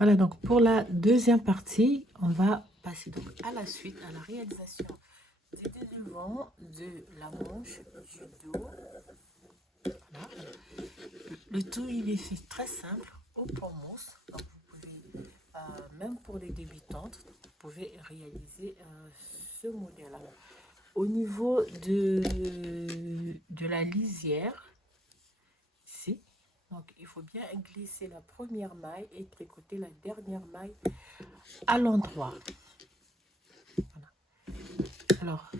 Voilà, donc pour la deuxième partie, on va passer donc à la suite, à la réalisation des deux devants, de la manche, du dos. Voilà. Le tout, il est fait très simple, au point mousse. Donc vous pouvez, même pour les débutantes, vous pouvez réaliser ce modèle. Alors, au niveau de la lisière, ici, donc il faut bien glisser la première maille et tricoter la dernière maille à l'endroit. Voilà. Alors,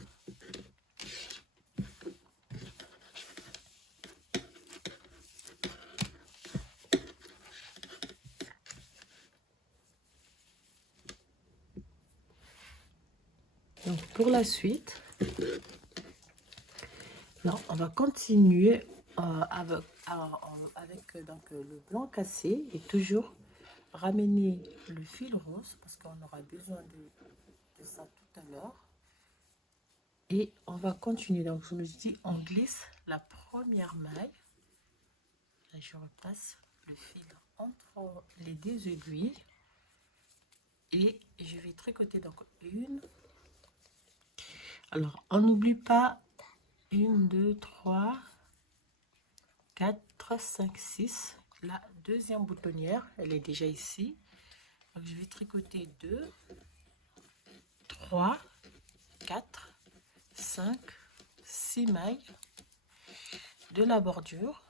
donc pour la suite, là, on va continuer avec donc, le blanc cassé et toujours ramener le fil rose parce qu'on aura besoin de ça tout à l'heure. Et on va continuer. Donc, je me dis, on glisse la première maille. Là, je repasse le fil entre les deux aiguilles. Et je vais tricoter donc une. Alors, on n'oublie pas 1, 2, 3, 4, 5, 6. La deuxième boutonnière, elle est déjà ici. Donc, je vais tricoter 2, 3, 4, 5, 6 mailles de la bordure.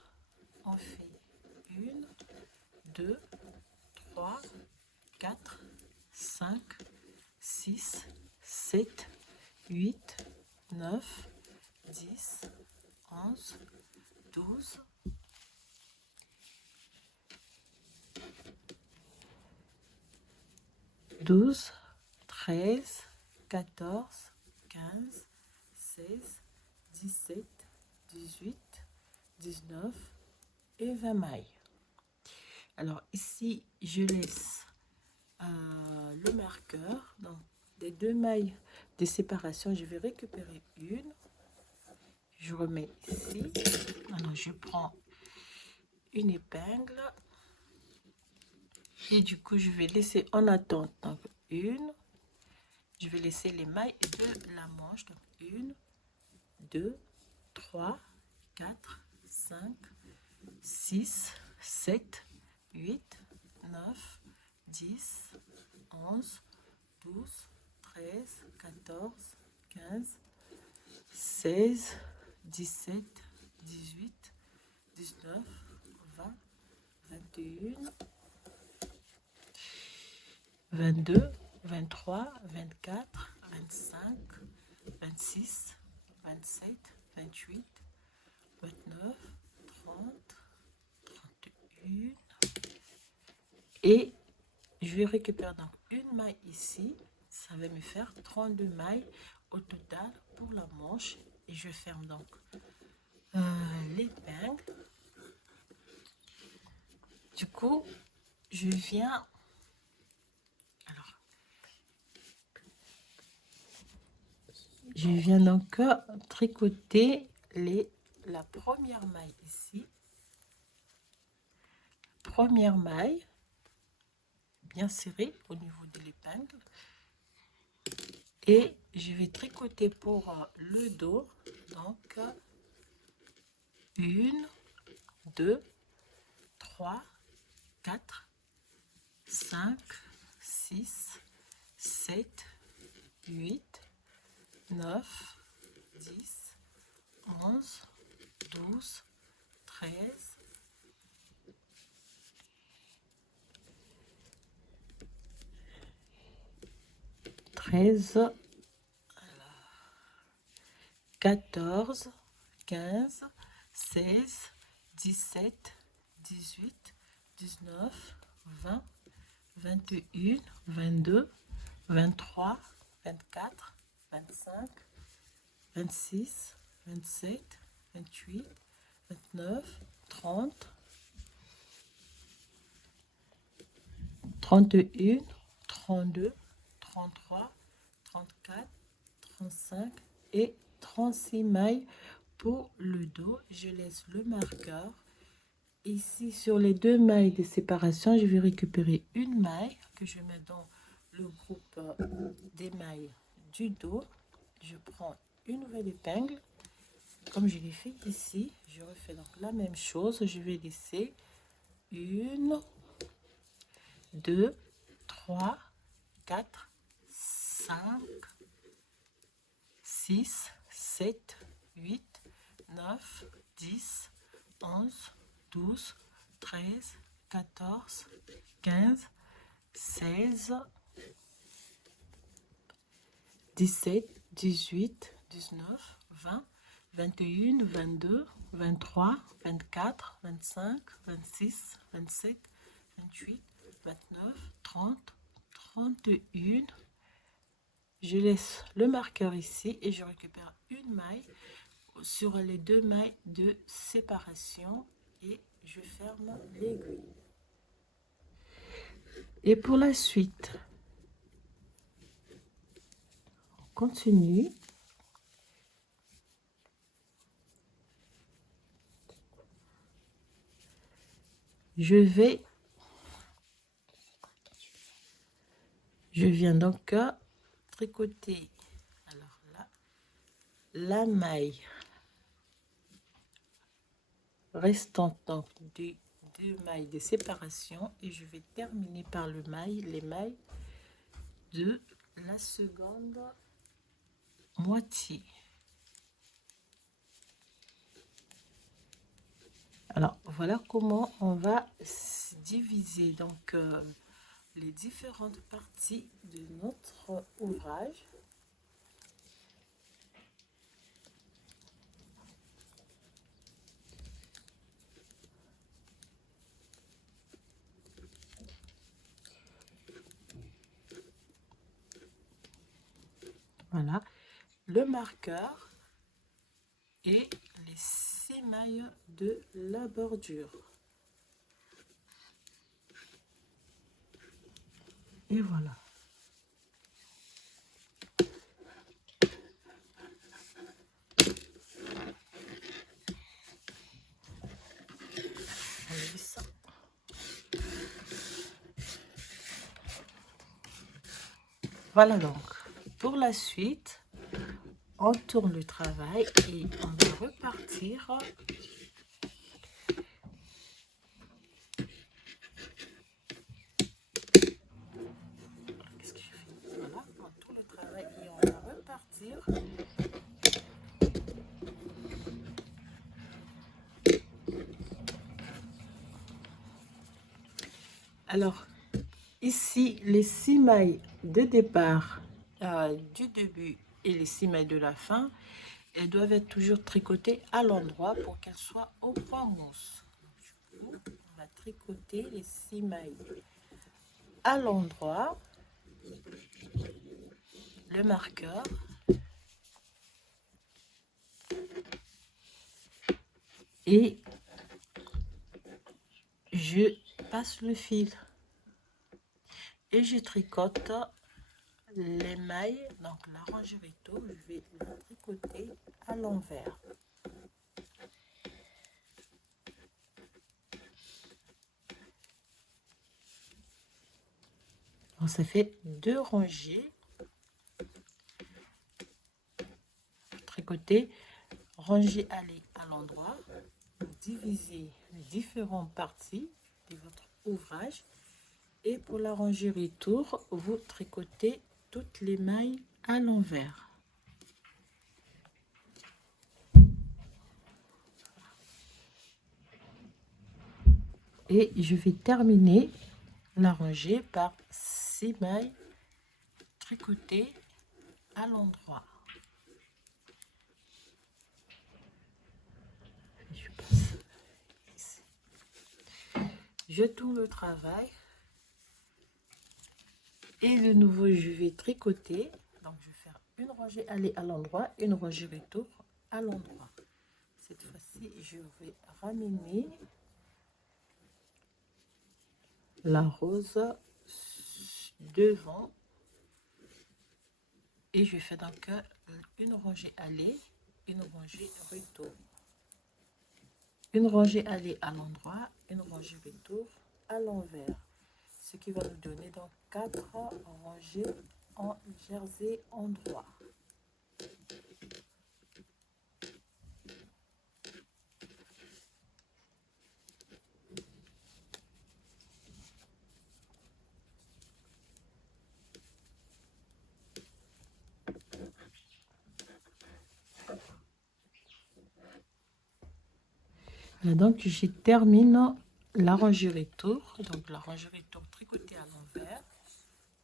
On fait 1, 2, 3, 4, 5, 6, 7, 8, 9, 10, 11, 12, 12, 13, 14, 15, 16, 17, 18, 19 et 20 mailles. Alors ici, je laisse le marqueur. Donc, des deux mailles de séparation, je vais récupérer une. Je remets ici. Alors, je prends une épingle. Et du coup, je vais laisser en attente. Donc, une. Je vais laisser les mailles de la manche. Donc, 1, 2, 3, 4, 5, 6, 7, 8, 9, 10, 11, 12, 13, 14, 15, 16, 17, 18, 19, 20, 21, 22, 23, 24, 25, 26, 27, 28, 29, 30, 31. Et je vais récupérer donc une maille ici. Ça va me faire 32 mailles au total pour la manche. Et je ferme donc l'épingle. Du coup, je viens... Alors, je viens donc tricoter la première maille ici. Première maille bien serrée au niveau de l'épingle. Et je vais tricoter pour le dos. Donc, 1, 2, 3, 4, 5, 6, 7, 8, 9, 10, 11, 12, 13, 13, 14, 15, 16, 17, 18, 19, 20, 21, 22, 23, 24, 25, 26, 27, 28, 29, 30, 31, 32, 33, 34, 35 et 36 mailles pour le dos. Je laisse le marqueur Ici, sur les 2 mailles de séparation, je vais récupérer une maille que je mets dans le groupe des mailles du dos. Je prends une nouvelle épingle, comme je l'ai fait ici. Je refais donc la même chose. Je vais laisser 1, 2, 3, 4, 5, 6, 7, 8, 9, 10, 11, 12, 13, 14, 15, 16, 17, 18, 19, 20, 21, 22, 23, 24, 25, 26, 27, 28, 29, 30, 31. Je laisse le marqueur ici et je récupère une maille sur les 2 mailles de séparation et je ferme l'aiguille. Et pour la suite, on continue. Je viens donc tricoter, alors là, la maille restante donc des 2 mailles de séparation et je vais terminer par les mailles de la seconde moitié. Alors voilà comment on va diviser donc les différentes parties de notre ouvrage. Voilà, le marqueur et les 6 mailles de la bordure. Et voilà. On lisse ça. Voilà donc. Pour la suite, on tourne le travail et on va repartir. Qu'est-ce que je fais? Voilà, on tourne le travail et on va repartir. Alors, ici, les 6 mailles de départ du début et les 6 mailles de la fin, elles doivent être toujours tricotées à l'endroit pour qu'elles soient au point mousse. Du coup, on va tricoter les 6 mailles à l'endroit, le marqueur, et je passe le fil et je tricote les mailles, donc la rangée recto, je vais la tricoter à l'envers. Donc ça fait 2 rangées tricotées, rangée allée à l'endroit. Divisez les différentes parties de votre ouvrage et pour la rangée retour, vous tricotez toutes les mailles à l'envers. Et je vais terminer la rangée par 6 mailles tricotées à l'endroit. Je tourne le travail et de nouveau je vais tricoter. Donc je vais faire une rangée allée à l'endroit, une rangée retour à l'endroit. Cette fois-ci, je vais ramener la rose devant et je fais donc une rangée allée, une rangée retour. une rangée aller à l'endroit, une rangée retour à l'envers. Ce qui va nous donner donc 4 rangées en jersey endroit. Là, donc, je termine la rangée retour. Donc, la rangée retour tricotée à l'envers.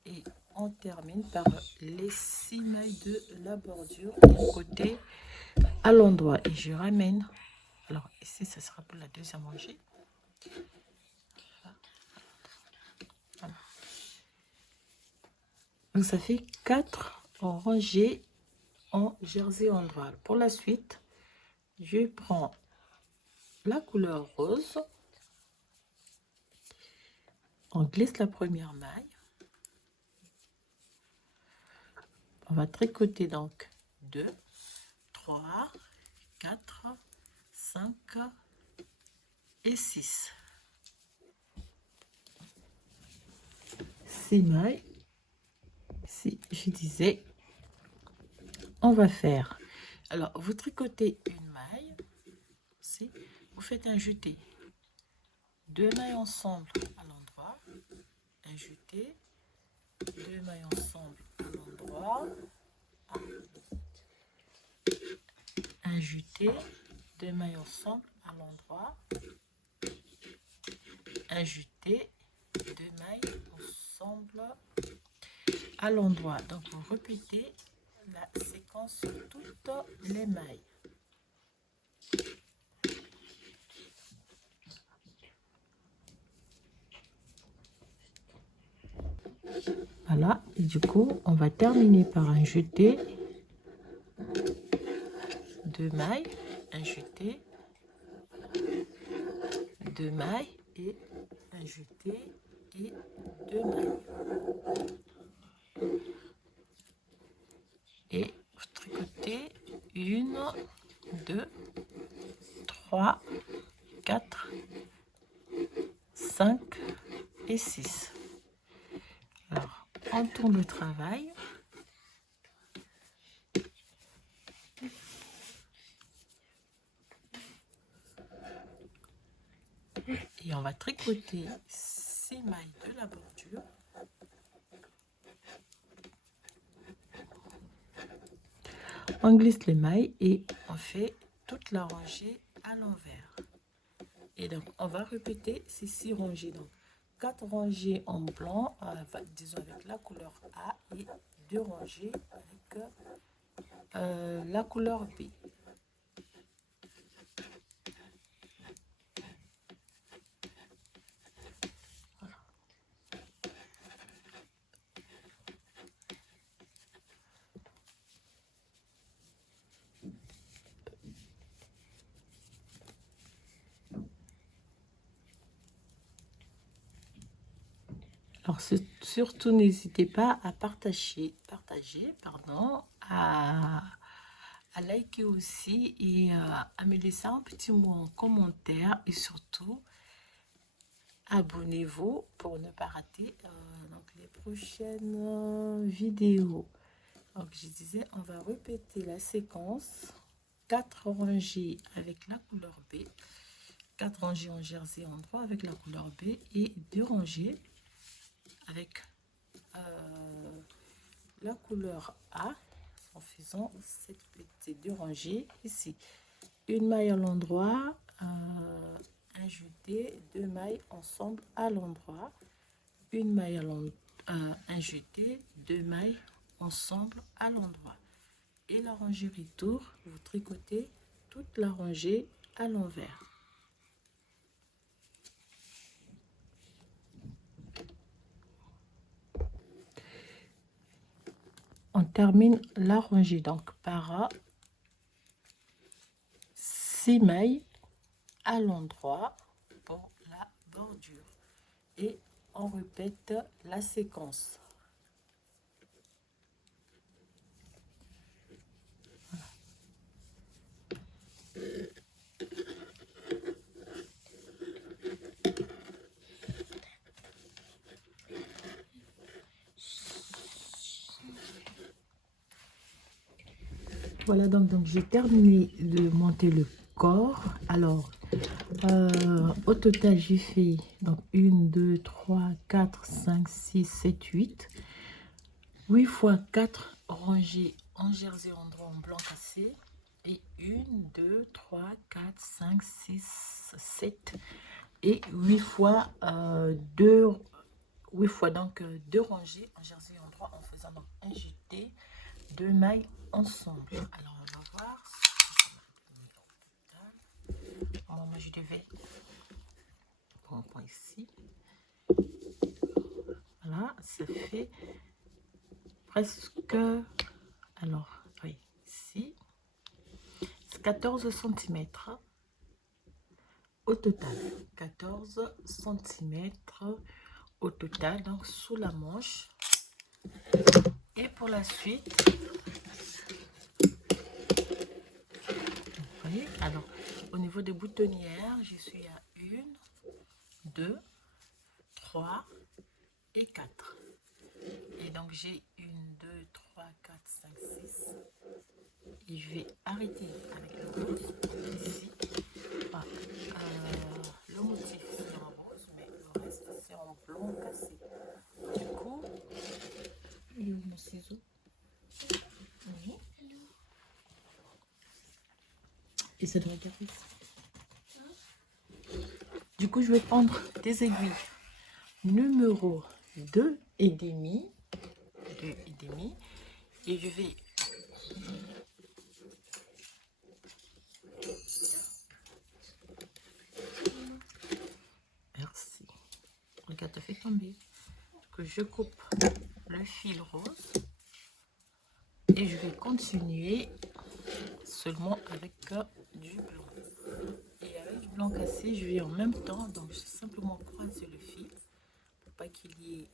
Et on termine par les 6 mailles de la bordure côté à l'endroit. Et je ramène. Alors, ici, ça sera pour la deuxième rangée. Voilà. Donc, ça fait 4 rangées en jersey endroit. Pour la suite, je prends la couleur rose. On glisse la première maille. On va tricoter donc 2, 3, 4, 5 et 6. 6 mailles. Si je disais, on va faire. Alors, vous tricotez une maille. Ici, vous faites un jeté. 2 mailles ensemble à l'endroit. Un jeté. 2 mailles ensemble à l'endroit. Un jeté. 2 mailles ensemble à l'endroit. Un jeté. 2 mailles ensemble à l'endroit. Donc, vous répétez la séquence sur toutes les mailles. Voilà, et du coup, on va terminer par un jeté, 2 mailles, un jeté, 2 mailles et un jeté et 2 mailles. Et vous tricotez 1, 2, 3, 4, 5 et 6. Alors, on tourne le travail. Et on va tricoter 6 mailles de la bordure. On glisse les mailles et on fait toute la rangée à l'envers. Et donc, on va répéter ces 6 rangées. Donc, 4 rangées en blanc, disons avec la couleur A, et 2 rangées avec la couleur B. Voilà. Alors, surtout, n'hésitez pas à partager, à liker aussi et à me laisser un petit mot en commentaire et surtout, abonnez-vous pour ne pas rater donc les prochaines vidéos. Donc, je disais, on va répéter la séquence. 4 rangées avec la couleur B, 4 rangées en jersey endroit avec la couleur B et 2 rangées avec la couleur A en faisant cette petite 2 rangées ici. Une maille à l'endroit, un jeté, 2 mailles ensemble à l'endroit, une maille à l'endroit, un jeté, 2 mailles ensemble à l'endroit. Et la rangée retour, vous tricotez toute la rangée à l'envers. On termine la rangée donc par 6 mailles à l'endroit pour la bordure. Et on répète la séquence. Voilà, donc j'ai terminé de monter le corps. Alors, au total, j'ai fait donc 1, 2, 3, 4, 5, 6, 7, 8. 8 fois 4 rangées en jersey en drap en blanc cassé. Et 1, 2, 3, 4, 5, 6, 7. Et 8 fois 2. 8 fois donc 2 rangées en jersey en drap en faisant donc un jeté, 2 mailles ensemble. Alors, on va voir moi je devais prendre un point ici. Voilà, ça fait presque, alors oui, ici, 14 cm au total. 14 cm au total, donc sous la manche. Et pour la suite, vous voyez, alors au niveau des boutonnières, je suis à 1, 2, 3 et 4. Et donc j'ai 1, 2, 3, 4, 5, 6. Et je vais arrêter avec le rose ici. Voilà. Le motif c'est en rose, mais le reste c'est en blanc cassé. Du coup, il est où mon ciseau? Oui. Et ça doit regarder ici. Du coup, je vais prendre des aiguilles numéro 2 et demi. 2 et demi. Et je vais merci. Regarde, t'as fait tomber. Que je coupe le fil rose et je vais continuer seulement avec du blanc. Et avec du blanc cassé, je vais en même temps, donc je vais simplement croiser le fil pour pas qu'il y ait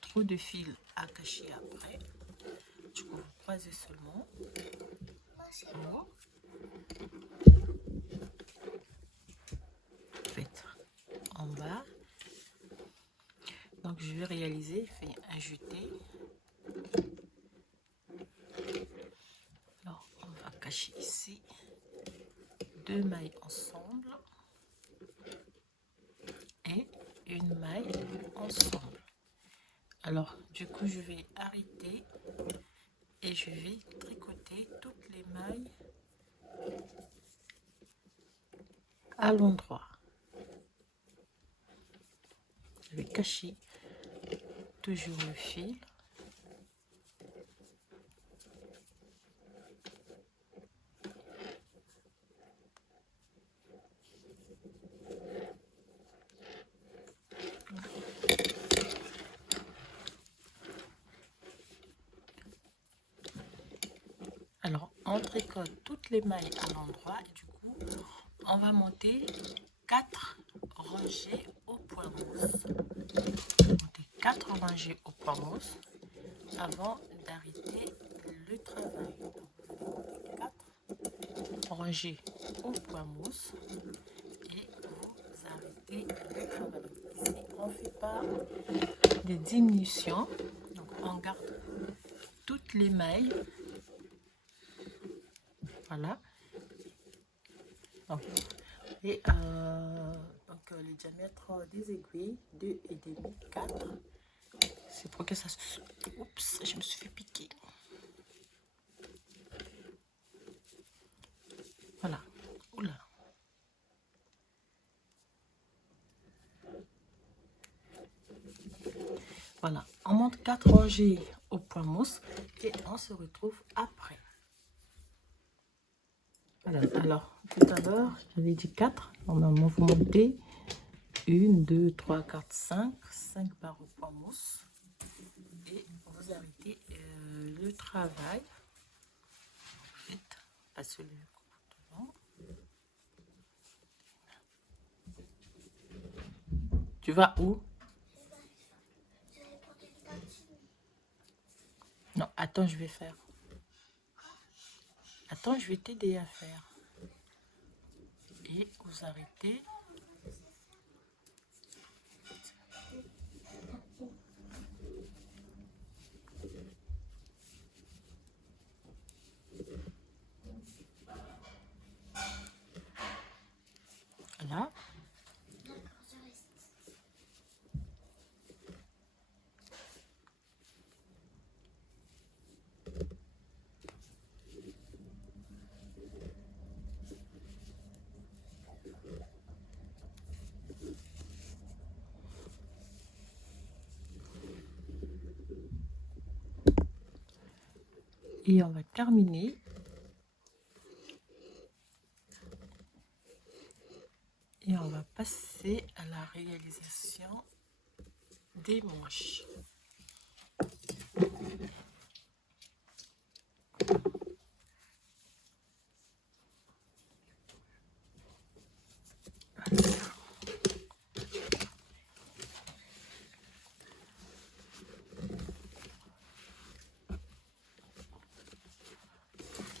trop de fil à cacher après. Du coup, vous croisez seulement. Voilà. Faites en bas. Donc je vais réaliser, faire un jeté. Alors on va cacher ici 2 mailles ensemble et une maille ensemble. Alors du coup je vais arrêter et je vais tricoter toutes les mailles à l'endroit. Je vais cacher toujours le fil. Alors, on tricote toutes les mailles à l'endroit et du coup, on va monter 4 rangées au point mousse. Monter 4 rangées au point mousse avant d'arrêter le travail. Donc, vous allez monter 4 rangées au point mousse et vous arrêtez le travail. Ici, on ne fait pas de diminution, donc on garde toutes les mailles. Voilà. Donc, et donc les diamètres des aiguilles 2 et demi, 4. C'est pour que ça se... Oups, je me suis fait piquer. Voilà. Oula. Voilà. On monte 4 rangées au point mousse et on se retrouve après. Voilà. Alors, tout à l'heure, j'avais dit 4. Normalement, vous montez 1, 2, 3, 4, 5. 5 barres au point mousse. Et vous arrêtez le travail. Faites passer le devant. Tu vas où? Non, attends, je vais faire. Attends, je vais t'aider à faire. Et vous arrêtez. Et on va terminer et on va passer à la réalisation des manches.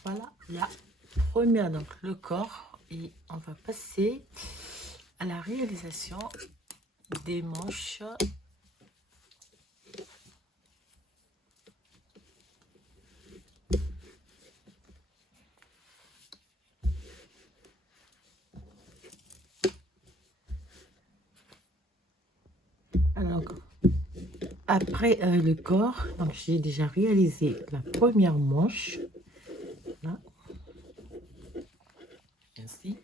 Voilà la première, donc le corps, et on va passer à la réalisation des manches. Alors, après le corps, donc j'ai déjà réalisé la première manche. Là. Ainsi.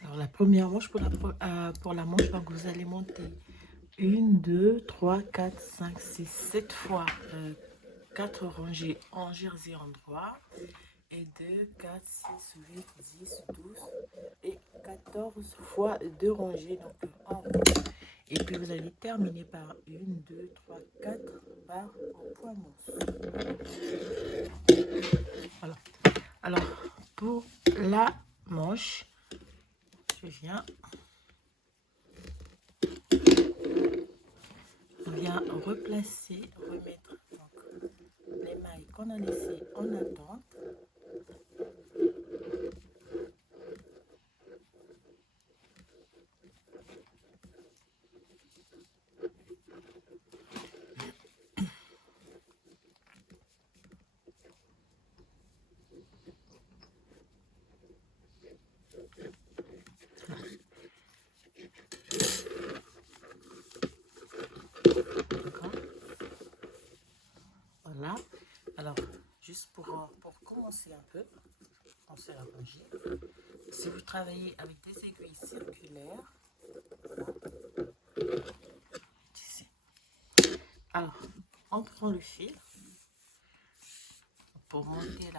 Alors, la première manche, pour la manche, donc vous allez monter 1, 2, 3, 4, 5, 6, 7 fois 4 rangées en jersey endroit. Et 2, 4, 6, 8, 10, 12 et 14 fois 2 rangées, donc en rond. Et puis vous allez terminer par 1, 2, 3, 4 barres au point mousse. Voilà. Alors, pour la manche, je viens replacer, remettre donc, les mailles qu'on a laissées en attente. Voilà. Alors, juste pour commencer un peu, commencer à ranger. Si vous travaillez avec des aiguilles circulaires, voilà. Alors, on prend le fil pour monter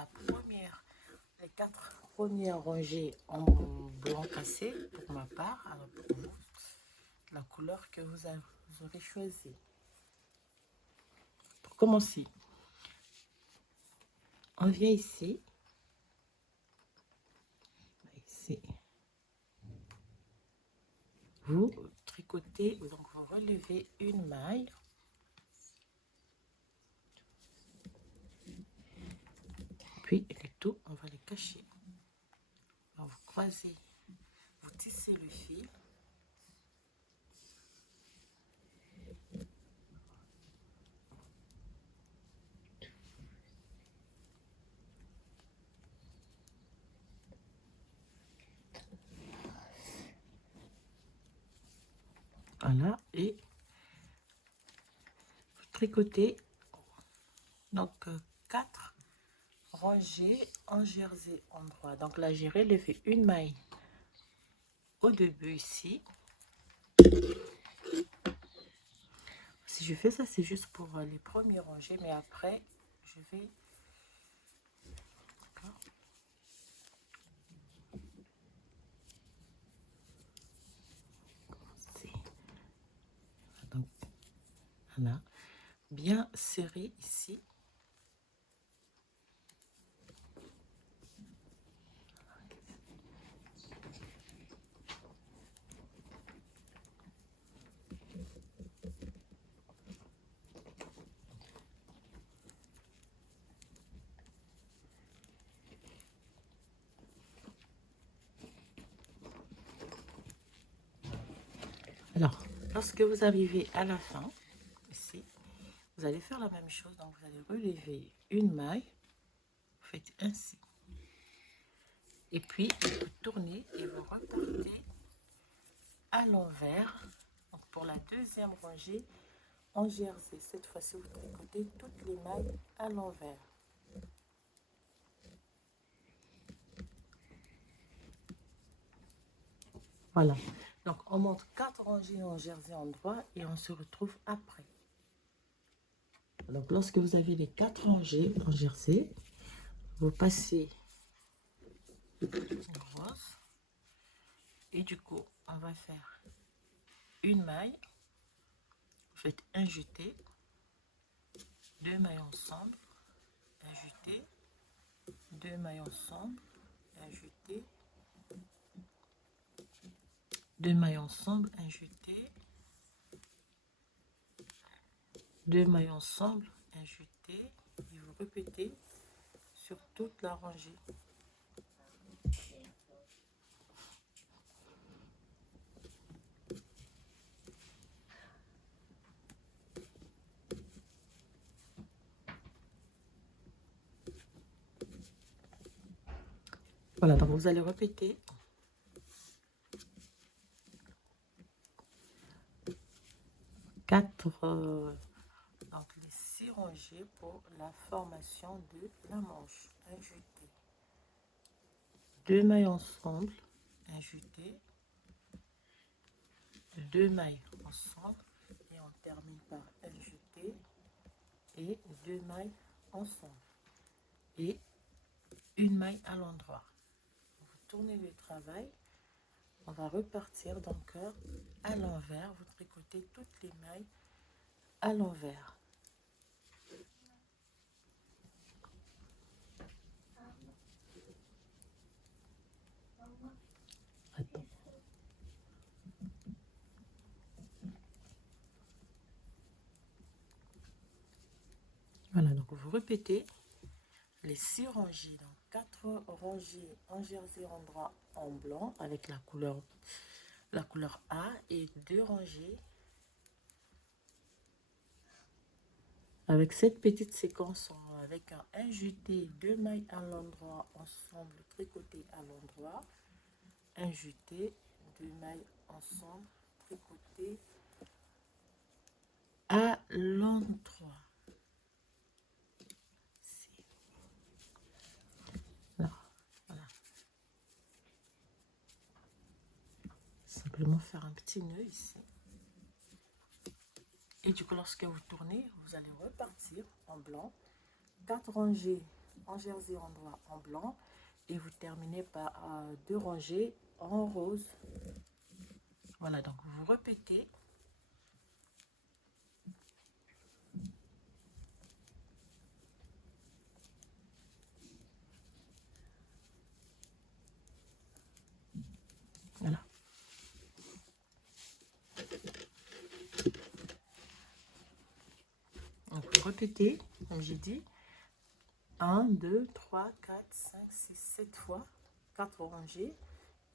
les 4 premières rangées en blanc cassé pour ma part. Alors, pour vous, la couleur que vous aurez choisie. Pour commencer, on vient ici. Vous tricotez, donc vous relevez une maille. Puis les tout, on va les cacher. Alors, vous croisez, vous tissez le fil. Voilà, et vous tricotez donc 4 rangées en jersey endroit. Donc là, j'ai relevé une maille au début ici. Si je fais ça, c'est juste pour les premiers rangées, mais après, je vais... Donc, voilà, bien serré ici. Alors, lorsque vous arrivez à la fin, ici, vous allez faire la même chose. Donc, vous allez relever une maille. Vous faites ainsi. Et puis, vous tournez et vous repartez à l'envers. Donc, pour la deuxième rangée en jersey, cette fois-ci, vous tricotez toutes les mailles à l'envers. Voilà. Donc, on monte 4 rangées en jersey endroit et on se retrouve après. Donc, lorsque vous avez les 4 rangées en jersey, vous passez une rose. Et du coup, on va faire une maille. Vous faites un jeté, deux mailles ensemble, un jeté, deux mailles ensemble, un jeté, deux mailles ensemble, un jeté, deux mailles ensemble, un jeté, et vous répétez sur toute la rangée. Voilà, donc vous allez répéter 4, donc les 6 rangées pour la formation de la manche. Un jeté, deux mailles ensemble, un jeté, deux mailles ensemble, et on termine par un jeté et deux mailles ensemble et une maille à l'endroit. Vous tournez le travail, on va repartir donc à l'envers. Vous tricotez toutes les mailles à l'envers. Attends. Voilà, donc vous répétez les 6 rangées, donc 4 rangées en jersey endroit en blanc avec la couleur A, et 2 rangées avec cette petite séquence avec un jeté, 2 mailles à l'endroit ensemble tricoté à l'endroit, un jeté, 2 mailles ensemble tricoté à l'endroit. Voilà. Simplement faire un petit nœud ici. Et du coup, lorsque vous tournez, vous allez repartir en blanc. 4 rangées en jersey endroit en blanc. Et vous terminez par 2 rangées en rose. Voilà, donc vous répétez. Voilà. Donc vous répétez, comme j'ai dit, 1, 2, 3, 4, 5, 6, 7 fois, 4 rangées.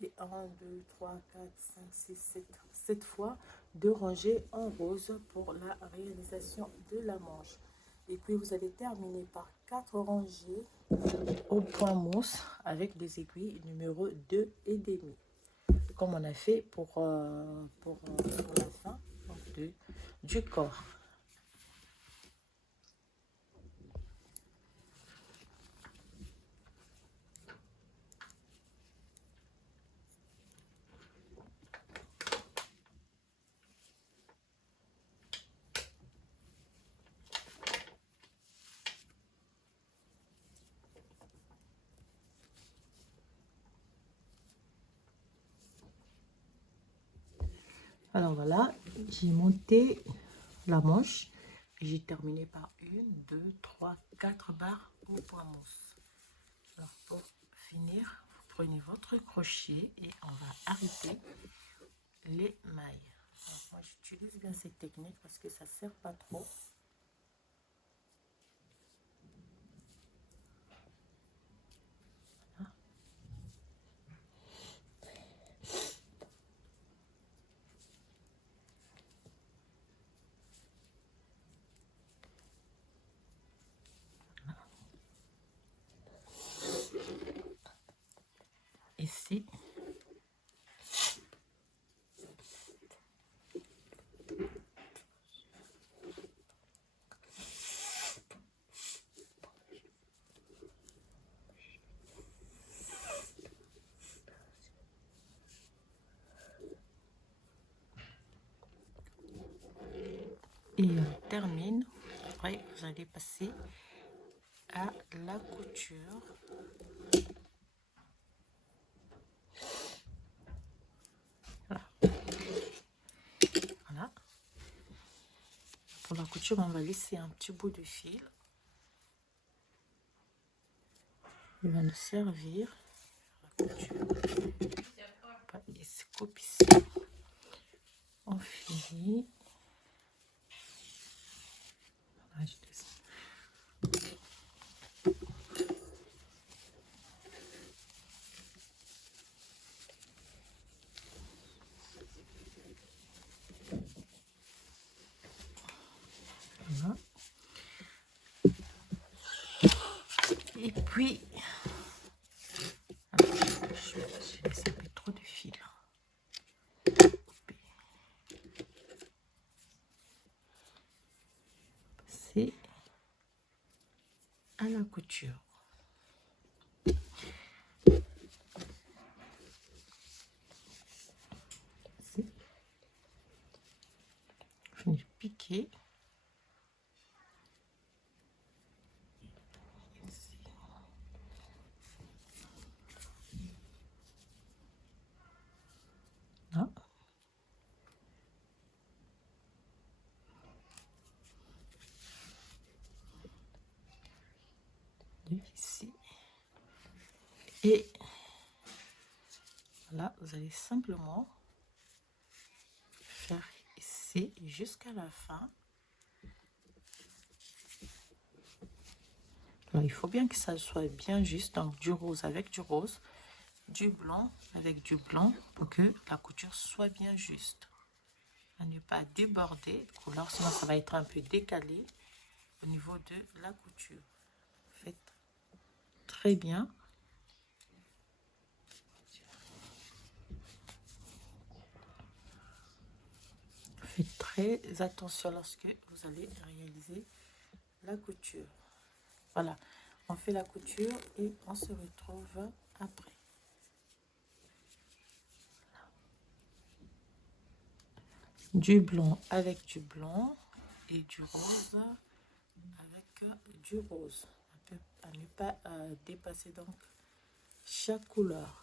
Et 1, 2, 3, 4, 5, 6, 7 fois, 2 rangées en rose pour la réalisation de la manche. Et puis vous allez terminer par 4 rangées au point mousse avec des aiguilles numéro 2 et demi, comme on a fait pour la fin du corps. Alors voilà, j'ai monté la manche. J'ai terminé par 1, 2, 3, 4 barres au point mousse. Alors pour finir, vous prenez votre crochet et on va arrêter les mailles. Alors, moi j'utilise bien cette technique parce que ça ne sert pas trop. Ici. Et on termine. Après, vous allez passer à la couture. Voilà. Voilà. Pour la couture, on va laisser un petit bout de fil. Il va nous servir la couture. Il se coupe ici. On finit. Voilà, je descends. Voilà. Et puis, je laisse un peu trop de fil. Passer à la couture. Je vais piquer. Là. Ici. Et là, vous allez simplement faire ici jusqu'à la fin. Alors, il faut bien que ça soit bien juste, donc du rose avec du rose, du blanc avec du blanc, pour que la couture soit bien juste. À ne pas déborder de couleur, sinon ça va être un peu décalé au niveau de la couture. Faites très bien. Faites très attention lorsque vous allez réaliser la couture. Voilà, on fait la couture et on se retrouve après. Du blanc avec du blanc et du rose avec du rose. À ne pas dépasser donc chaque couleur.